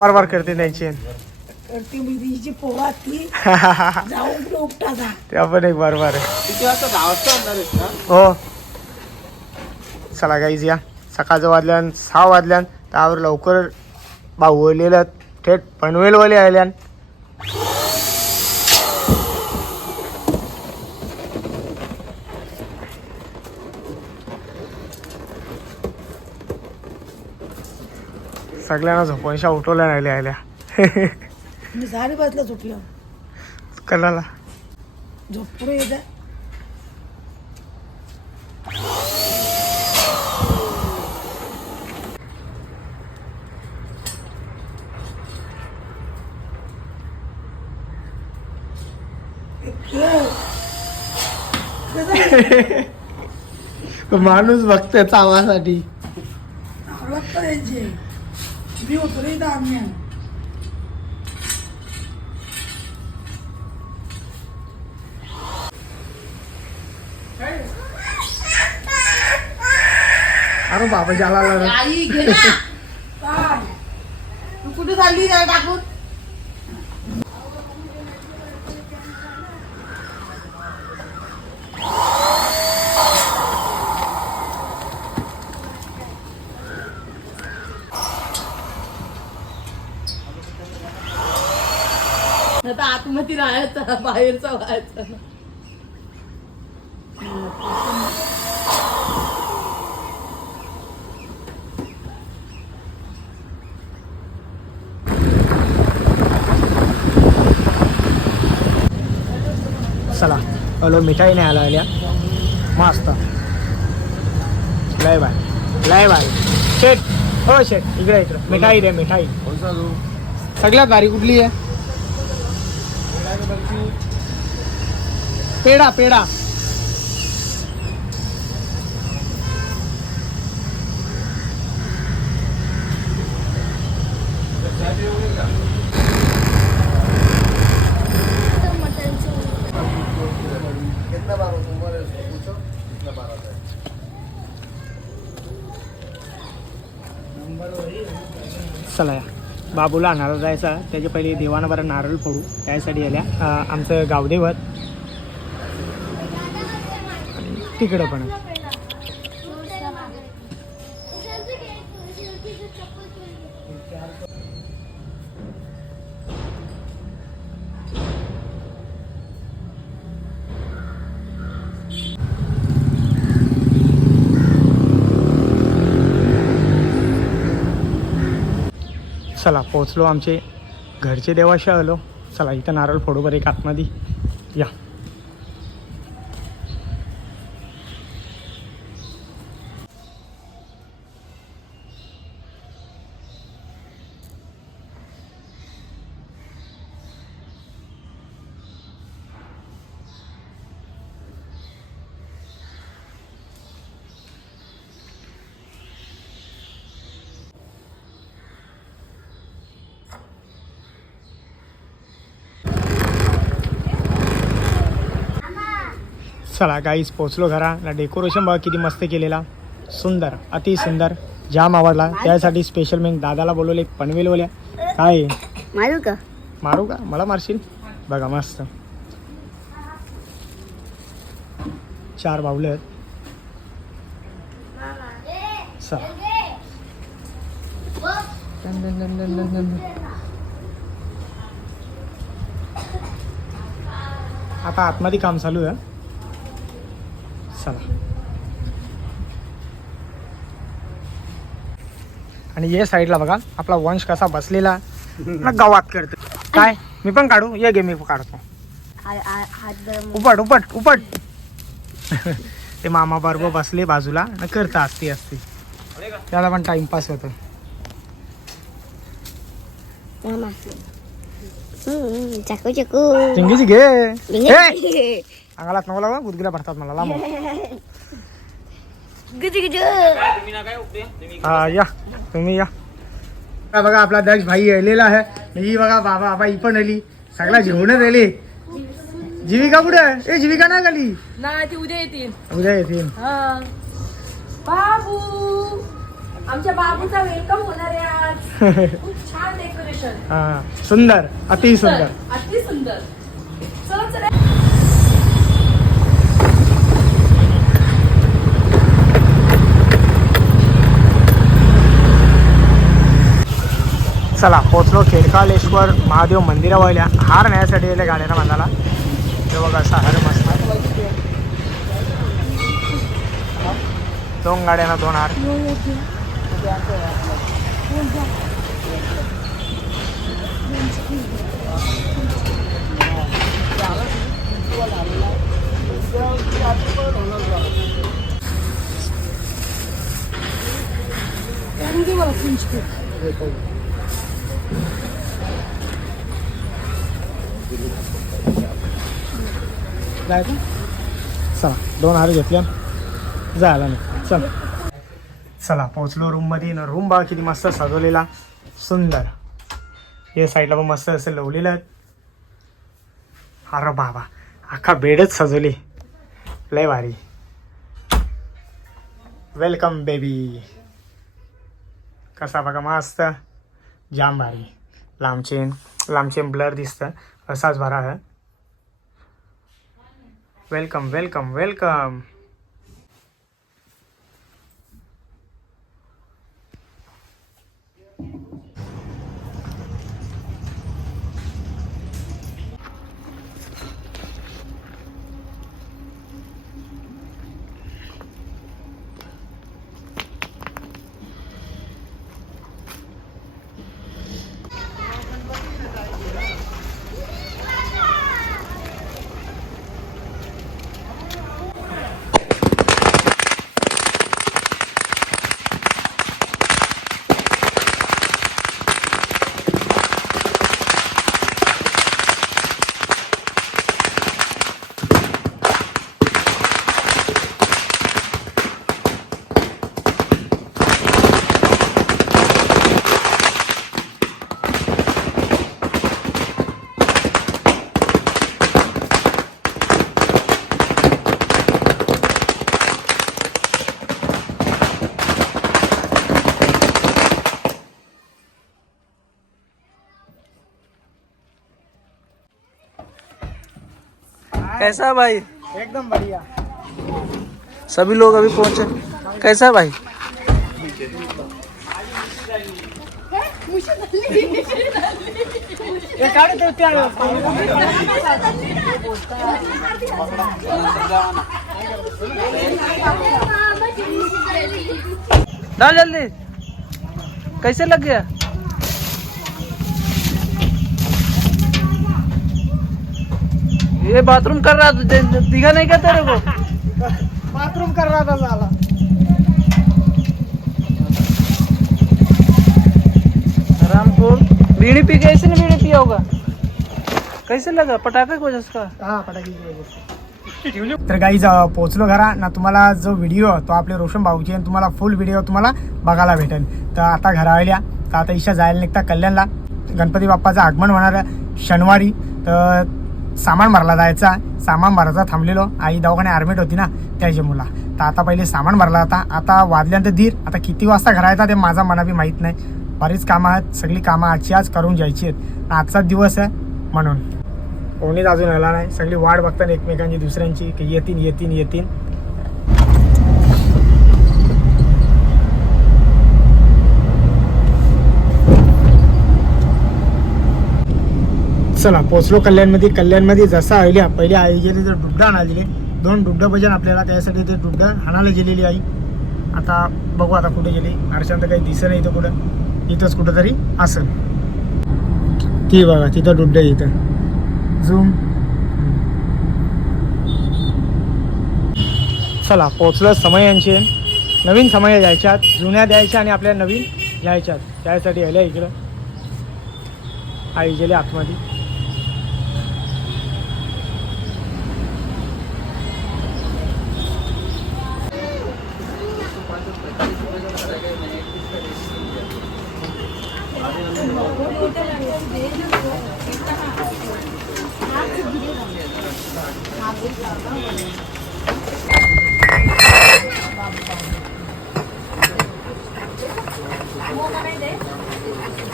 वार वार करते त्यांची. ती मुलगीची पोहा ती जाऊन कुठे उपटा जा त्या पण एक बार बार आहे. किती वाजता दहा वाजता आणणार आहेस ना हो. चला गाईज या. सकाळचं वाजल्यान सहा वाजल्यान त्यावर लवकर बाहुवलेलं थेट पनवेलवाले आल्यान सगळ्यांना झोपणशा उठवल्या राहिल्या आल्या. मी झोपलो. कलाला येत माणूस बघतोय चावासाठी. रे इथं आम्ही अरे बाबा ज्याला आई घे ना. काय तू कुठे चालली टाकून आतमध्ये राहायचा बाहेरचा व्हायचा चला हॅलो मिठाई नाही आला आल्या. मस्त. लय बाय लय बाय शेट हो शेट इकडे इकडे. मिठाई दे मिठाई. सगळ्यात भारी कुठली आहे? पेढा पेढा. चला या. बाबूला नारळ जायचा त्याच्या पहिले देवानं बरं नारळ फोडू. त्यासाठी आल्या आमचं गावदेवत. तिकडं पण. चला पोचलो आमचे घरचे देवाशी आलो. चला इथं नारळ फोडू एक आतमध्ये. या. चला गाईच पोचलो घरा. डेकोरेशन बघा किती मस्त केलेला. सुंदर अति सुंदर. जाम आवडला. त्यासाठी स्पेशल मी दादाला बोलवले पनवेलवाल्या काय? मारू का? मारू का? मला मारशील? बघा मस्त. चार बावले आहेत. चला. आता आतमध्ये काम चालू आहे चला. आणि ये साईडला बघा आपला वंश कसा बसलेला. ना गावात करतो. काय? मी पण काढू? ये गे मी काढतो. उपट उपट उपट. ते मामा बरोबर बसले बाजूला. न करता असती असती. त्याला पण टाइमपास होतो मामा. चाकू चाकू. चिंगीची घे. अंगालात नको लावा गुदगुल्या भरतात मला लांब हा या. तुम्ही या. हा बघा आपला दक्ष भाई आलेला आहे. ही बघा बाबा बाबा ही पण आली. सगळा जेवणच आली. जीविका कुठे आहे? ए जीविका नाही आली. नाही ती उद्या येतील. उद्या येतील. हा. बाबू आमच्या बाबूचा वेलकम होणार आहे आज. खूप छान डेकोरेशन हा सुंदर अति सुंदर अति सुंदर चला चला चला पोचलो खेडकालेश्वर महादेव मंदिरावरल्या हार न्यायसाठी गेले गाड्याला बांधायला. ते बघा असा हार मस्त. दोन गाड्यांना दोन हार. जायचं चला दोन हार घेतल्या जायला नाही. चला. चला पोहोचलो रूममध्ये ना रूम बा किती मस्त सजवलेला. सुंदर. हे साईडला पण मस्त असं लवलेलं अरे बाबा अख्खा बेडच सजवली. लय भारी. वेलकम बेबी कसा बघा मस्त. जाम भारी. लांबचेन लांबचेन ब्लर दिसतं असाच भरा आहे. वेलकम वेलकम वेलकम कैसा भाई? एकदम बढ़िया। सभी लोग अभी पहुँचे। कैसा भाई? डाल जल्दी। कैसे लग गया? ये बाथरूम कर रहा था दिखा नहीं क्या तेरे को? बाथरूम कर रहा था साला रामपुर बीड़ी पी के इसने बीड़ी पिया होगा? कैसे लगा? पटाखे की वजह से का हा फटाक्याची वजह से. तर काही पोचलो घरा. ना तुम्हाला जो व्हिडिओ तो आपले रोशन भाऊचे आणि तुम्हाला फुल व्हिडिओ तुम्हाला बघायला भेटेल. तर आता घरा आल्या. तर आता ईशा जायला निघता कल्याणला. गणपती बाप्पाचं आगमन होणार आहे शनिवारी. तर सामान भरला जायचा. सामान भरायचा थांबलेलो. आई दवाखान्यात ॲडमिट होती ना त्याच्या मुला. तर आता पहिले सामान भरला होता आता वाजल्यानंतर धीर. आता किती वाजता घरा येतात ते माझा मना बी माहीत नाही. बरीच कामं आहेत. सगळी कामं आजची आज करून घ्यायची आहेत. आजचाच दिवस आहे म्हणून. कोणीच अजून आला नाही. सगळी वाट बघतात एकमेकांची दुसऱ्यांची. की येतील येतील येतील चला पोचलो कल्याणमध्ये. कल्याणमध्ये जसा आयल्या पहिले आई गेली तर डुबडा आणालेले दोन डुबडं भजन आपल्याला त्यासाठी ते डुबडं हाणायला गेलेली आई. आता बघू आता कुठे गेली. अर्शांत काही दिसत नाही इथं कुठं. इथंच कुठंतरी असेल. ती बघा तिथं डुबडं आहे इथं. झूम चला पोचलं समयांचे नवीन समय द्यायच्यात जुन्या द्यायच्या आणि आपल्या नवीन घ्यायच्यात त्यासाठी आल्या इकडं. आई गेले आतमध्ये.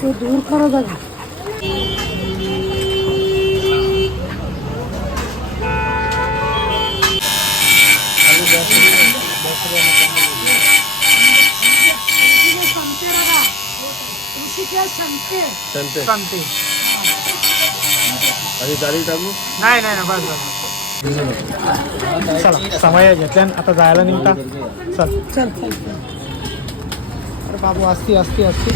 저 노릇하러 가자. खरं बघा संते सांगते. आणि गाडी टाकू? नाही नाही बस बस. चला समय घेतल्या आता जायला निघता. चल. चल अरे बाबू असती असती असती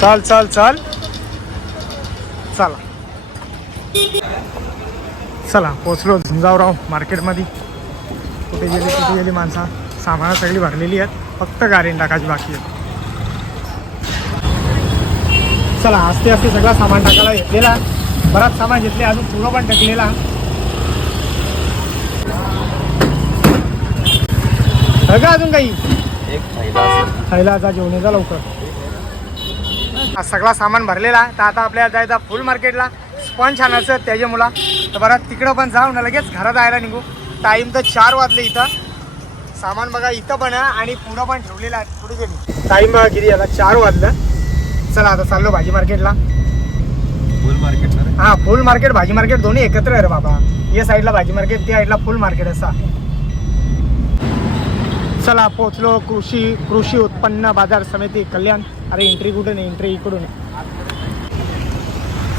चल चल चल. चला. चला पोचलो झुंजावराव मार्केटमध्ये. कुठे गेली कुठे गेली माणसा? सामानं सगळी भरलेली आहेत. फक्त गाडीन टाकायची बाकी आहे चला असते असते सगळं सामान टाकायला घेतलेला. बराच सामान घेतले अजून पुरं पण टाकलेला. का अजून काही? एक फायदा खायला जा जेवण जा लवकर. हा सगळा सामान भरलेला. आहे तर आता आपल्याला जायचा फुल मार्केटला. स्पंज आणायचं त्याच्या मुला तर बरं तिकडं पण जाऊ ना लगेच घरात जायला निघू. टाईम तर चार वाजले इथं. सामान बघा इथं पण आहे आणि पुढं पण ठेवलेलं आहे. पुढे गेली. टाईम किती आता? चार वाजलं. चला आता चाललो भाजी मार्केटला. फुल मार्केट हा फुल मार्केट भाजी मार्केट दोन्ही एकत्र आहे रे बाबा. या साईडला भाजी मार्केट त्या साईडला फुल मार्केट असा. चला पोचलो कृषी कृषी उत्पन्न बाजार समिती कल्याण. अरे एंट्री कुठे नाही एंट्री इकडून.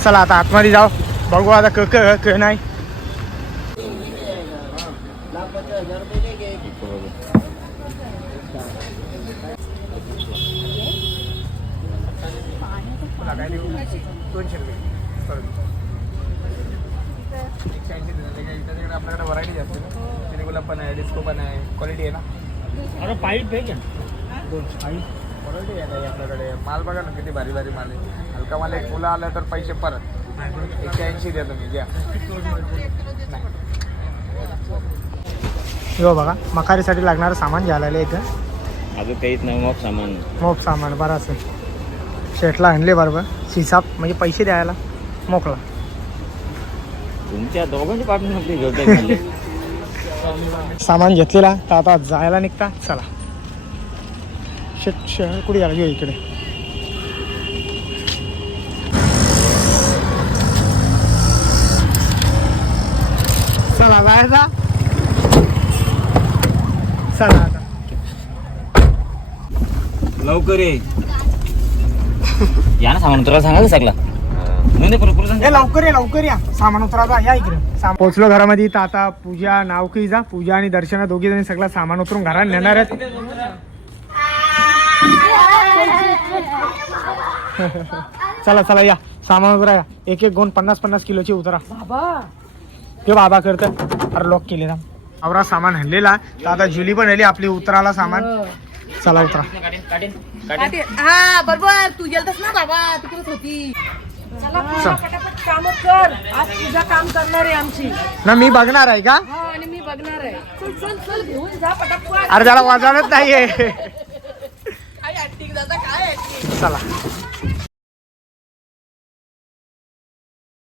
चला आता आतमध्ये जाऊ. बघू आता क नाही. दोनशे रुपये आपल्याकडे व्हरायटी जास्त गुलाब पण आहे डिस्को पण आहे. क्वालिटी आहे ना? अरे पाईप आहे का? दोनशे पाईप क्वालिटी आहे काही आपल्याकडे. माल बघा ना किती भारी भारी माल आहे. हलका माल एक फुलं आलं तर पैसे परत. एकशे ऐंशी द्या तुम्ही द्या हो बघा मखारीसाठी लागणारं सामान घ्यायला आलं इथं. अजून काहीच नाही मग सामान. मोप सामान बराच आहे शेटला आणले बरोबर. हिसाब म्हणजे पैसे द्यायला. मोकळा. तुमच्या दोघांची पार्टनर सामान घेतलेला तर आता जायला निघता. चला. शेट शहर कुठे गेला? येऊ इकडे. चला जायचा चला आता. लवकर ये. या ना सामान तुला सांगायचं सगळा. लवकर या लवकर या. सामान या इकडे. पोहोचलो घरामध्ये तर आता पूजा नावकी जा. पूजा आणि दर्शना दोघी जणी सगळं सामान उतरून घरात नेणार आहेत. चला चला या. सामान उतरा या. एक एक गोन पन्नास पन्नास किलोची उतरा. बाबा. ते बाबा करत अरे लॉक केले ना आवरा सामान हल्लेला. तर आता जुली पण आली आपली उतराला सामान. चला उतरा. हा बरोबर. तू गेलतस ना बाबा. तिकडेच होती. चला पूजा चल. पटापट काम कर. आज पूजा काम करणार आहे आमची. ना मी बघणार आहे का? हा आणि मी बघणार आहे. चल चल चल घेऊन जा पटापट अरे त्याला वाजवणच नाहीये. काय acting दादा, काय acting? चला.